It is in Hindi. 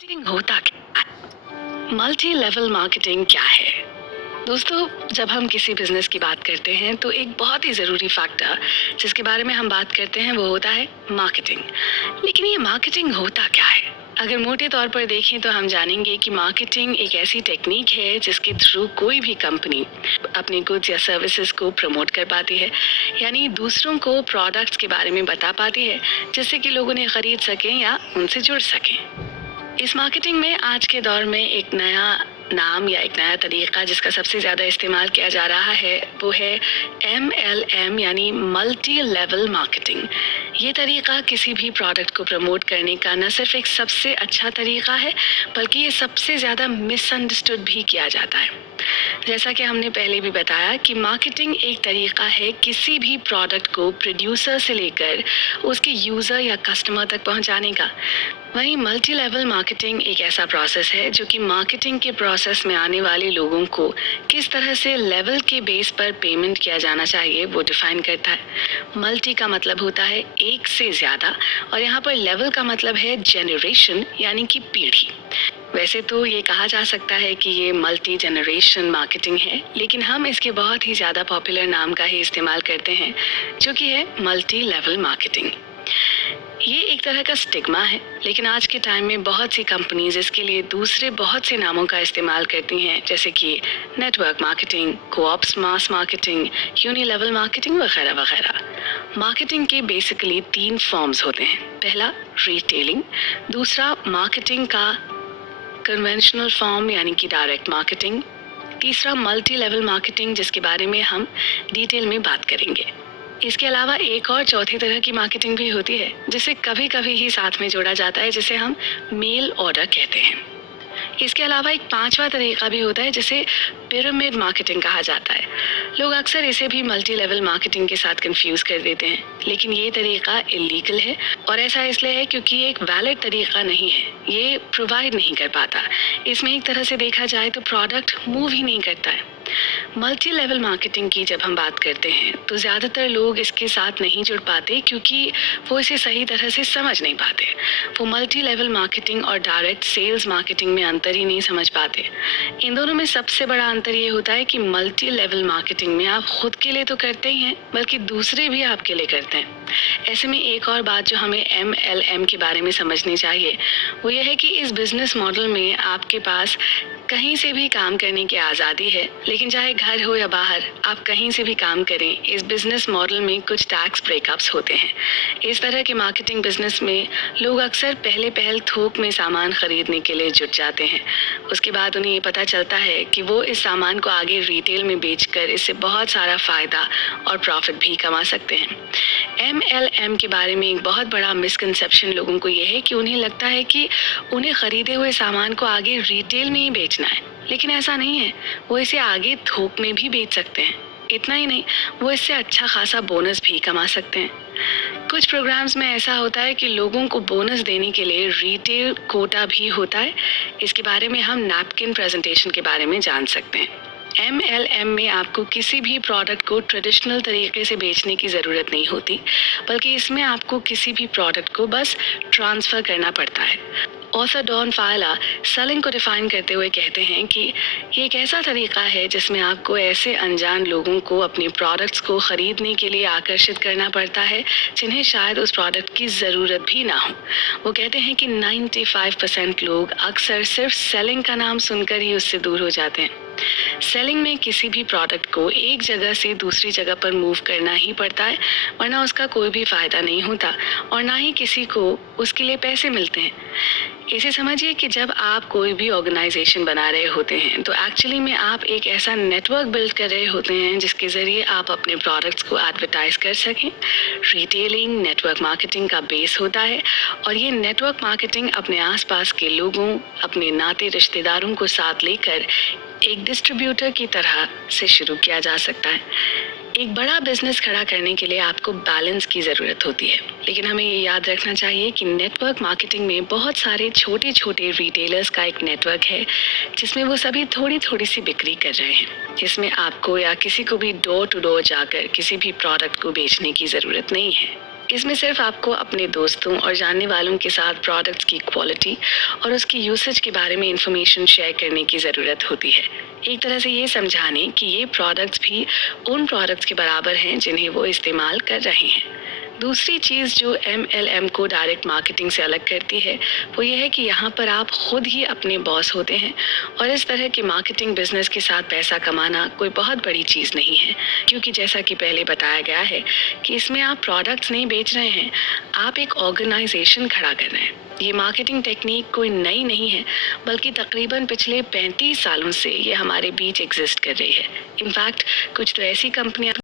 मार्केटिंग होता क्या है? मल्टी लेवल मार्केटिंग क्या है? दोस्तों, जब हम किसी बिजनेस की बात करते हैं तो एक बहुत ही ज़रूरी फैक्टर जिसके बारे में हम बात करते हैं वो होता है मार्केटिंग। लेकिन ये मार्केटिंग होता क्या है? अगर मोटे तौर पर देखें तो हम जानेंगे कि मार्केटिंग एक ऐसी टेक्निक है जिसके थ्रू कोई भी कंपनी अपने गुड्स या सर्विसेज को प्रमोट कर पाती है, यानी दूसरों को प्रोडक्ट्स के बारे में बता पाती है जिससे कि लोग उन्हें खरीद सकें या उनसे जुड़ सकें। इस मार्केटिंग में आज के दौर में एक नया नाम या एक नया तरीका जिसका सबसे ज़्यादा इस्तेमाल किया जा रहा है वो है MLM यानी मल्टी लेवल मार्केटिंग। ये तरीका किसी भी प्रोडक्ट को प्रमोट करने का न सिर्फ एक सबसे अच्छा तरीका है बल्कि ये सबसे ज़्यादा मिसअंडरस्टूड भी किया जाता है। जैसा कि हमने पहले भी बताया कि मार्केटिंग एक तरीका है किसी भी प्रोडक्ट को प्रोड्यूसर से लेकर उसके यूज़र या कस्टमर तक पहुंचाने का। वहीं मल्टी लेवल मार्केटिंग एक ऐसा प्रोसेस है जो कि मार्केटिंग के प्रोसेस में आने वाले लोगों को किस तरह से लेवल के बेस पर पेमेंट किया जाना चाहिए वो डिफाइन करता है। मल्टी का मतलब होता है एक से ज़्यादा और यहाँ पर लेवल का मतलब है जनरेशन यानी कि पीढ़ी। वैसे तो ये कहा जा सकता है कि ये मल्टी जनरेशन मार्केटिंग है, लेकिन हम इसके बहुत ही ज़्यादा पॉपुलर नाम का ही इस्तेमाल करते हैं जो कि है मल्टी लेवल मार्केटिंग। ये एक तरह का स्टिग्मा है, लेकिन आज के टाइम में बहुत सी कंपनीज इसके लिए दूसरे बहुत से नामों का इस्तेमाल करती हैं, जैसे कि नेटवर्क मार्केटिंग, कोऑप्स मास मार्केटिंग, यूनी लेवल मार्केटिंग वगैरह वगैरह। मार्केटिंग के बेसिकली 3 फॉर्म्स होते हैं। पहला रिटेलिंग, दूसरा मार्केटिंग का कन्वेंशनल फॉर्म यानी कि डायरेक्ट मार्केटिंग, तीसरा मल्टी लेवल मार्केटिंग जिसके बारे में हम डिटेल में बात करेंगे। इसके अलावा एक और चौथी तरह की मार्केटिंग भी होती है जिसे कभी कभी ही साथ में जोड़ा जाता है, जिसे हम मेल ऑर्डर कहते हैं। इसके अलावा एक 5वां तरीका भी होता है जिसे पिरामिड मार्केटिंग कहा जाता है। लोग अक्सर इसे भी मल्टी लेवल मार्केटिंग के साथ कंफ्यूज कर देते हैं, लेकिन ये तरीका इलीगल है और ऐसा इसलिए है क्योंकि ये एक वैलिड तरीका नहीं है। ये प्रोवाइड नहीं कर पाता। इसमें एक तरह से देखा जाए तो प्रोडक्ट मूव ही नहीं करता है। मल्टी लेवल मार्केटिंग की जब हम बात करते हैं तो ज़्यादातर लोग इसके साथ नहीं जुड़ पाते क्योंकि वो इसे सही तरह से समझ नहीं पाते। वो मल्टी लेवल मार्केटिंग और डायरेक्ट सेल्स मार्केटिंग में अंतर ही नहीं समझ पाते। इन दोनों में सबसे बड़ा अंतर ये होता है कि मल्टी लेवल मार्केटिंग में आप खुद के लिए तो करते ही हैं बल्कि दूसरे भी आपके लिए करते हैं। ऐसे में एक और बात जो हमें MLM के बारे में समझनी चाहिए वो ये है कि इस बिजनेस मॉडल में आपके पास कहीं से भी काम करने की आज़ादी है, लेकिन चाहे घर हो या बाहर आप कहीं से भी काम करें, इस बिजनेस मॉडल में कुछ टैक्स ब्रेकअप्स होते हैं। इस तरह के मार्केटिंग बिजनेस में लोग अक्सर पहल थोक में सामान खरीदने के लिए जुट जाते हैं। उसके बाद उन्हें ये पता चलता है कि वो इस सामान को आगे रिटेल में बेचकर इससे बहुत सारा फ़ायदा और प्रॉफिट भी कमा सकते हैं। MLM के बारे में एक बहुत बड़ा मिसकंसेप्शन लोगों को ये है कि उन्हें लगता है कि उन्हें खरीदे हुए सामान को आगे रिटेल में ही बेचना है, लेकिन ऐसा नहीं है। वो इसे आगे थोक में भी बेच सकते हैं। इतना ही नहीं, वो इससे अच्छा खासा बोनस भी कमा सकते हैं। कुछ प्रोग्राम्स में ऐसा होता है कि लोगों को बोनस देने के लिए रिटेल कोटा भी होता है। इसके बारे में हम नैपकिन प्रेजेंटेशन के बारे में जान सकते हैं। MLM में आपको किसी भी प्रोडक्ट को ट्रेडिशनल तरीके से बेचने की ज़रूरत नहीं होती, बल्कि इसमें आपको किसी भी प्रोडक्ट को बस ट्रांसफ़र करना पड़ता है। ऑथर डॉन फायला सेलिंग को डिफाइन करते हुए कहते हैं कि ये एक ऐसा तरीका है जिसमें आपको ऐसे अनजान लोगों को अपने प्रोडक्ट्स को ख़रीदने के लिए आकर्षित करना पड़ता है जिन्हें शायद उस प्रोडक्ट की ज़रूरत भी ना हो। वो कहते हैं कि 95% लोग अक्सर सिर्फ सेलिंग का नाम सुनकर ही उससे दूर हो जाते हैं। सेलिंग में किसी भी प्रोडक्ट को एक जगह से दूसरी जगह पर मूव करना ही पड़ता है, वरना उसका कोई भी फ़ायदा नहीं होता और ना ही किसी को उसके लिए पैसे मिलते हैं। इसे समझिए कि जब आप कोई भी ऑर्गेनाइजेशन बना रहे होते हैं तो एक्चुअली में आप एक ऐसा नेटवर्क बिल्ड कर रहे होते हैं जिसके ज़रिए आप अपने प्रोडक्ट्स को एडवर्टाइज कर सकें। रिटेलिंग नेटवर्क मार्केटिंग का बेस होता है और ये नेटवर्क मार्केटिंग अपने आसपास के लोगों, अपने नाते रिश्तेदारों को साथ लेकर एक डिस्ट्रीब्यूटर की तरह से शुरू किया जा सकता है। एक बड़ा बिजनेस खड़ा करने के लिए आपको बैलेंस की ज़रूरत होती है, लेकिन हमें ये याद रखना चाहिए कि नेटवर्क मार्केटिंग में बहुत सारे छोटे छोटे रिटेलर्स का एक नेटवर्क है जिसमें वो सभी थोड़ी थोड़ी सी बिक्री कर रहे हैं। इसमें आपको या किसी को भी डोर टू डोर जाकर किसी भी प्रोडक्ट को बेचने की ज़रूरत नहीं है। इसमें सिर्फ आपको अपने दोस्तों और जानने वालों के साथ प्रोडक्ट्स की क्वालिटी और उसकी यूसेज के बारे में इंफॉर्मेशन शेयर करने की ज़रूरत होती है। एक तरह से ये समझाने कि ये प्रोडक्ट्स भी उन प्रोडक्ट्स के बराबर हैं जिन्हें वो इस्तेमाल कर रहे हैं। दूसरी चीज़ जो MLM को डायरेक्ट मार्केटिंग से अलग करती है वो ये है कि यहाँ पर आप खुद ही अपने बॉस होते हैं और इस तरह के मार्केटिंग बिजनेस के साथ पैसा कमाना कोई बहुत बड़ी चीज़ नहीं है, क्योंकि जैसा कि पहले बताया गया है कि इसमें आप प्रोडक्ट्स नहीं बेच रहे हैं, आप एक ऑर्गेनाइजेशन खड़ा कर रहे हैं। ये मार्केटिंग टेक्निक कोई नई नहीं है, बल्कि तकरीबन पिछले 35 सालों से ये हमारे बीच एग्जिस्ट कर रही है। इनफैक्ट कुछ तो ऐसी कंपनियां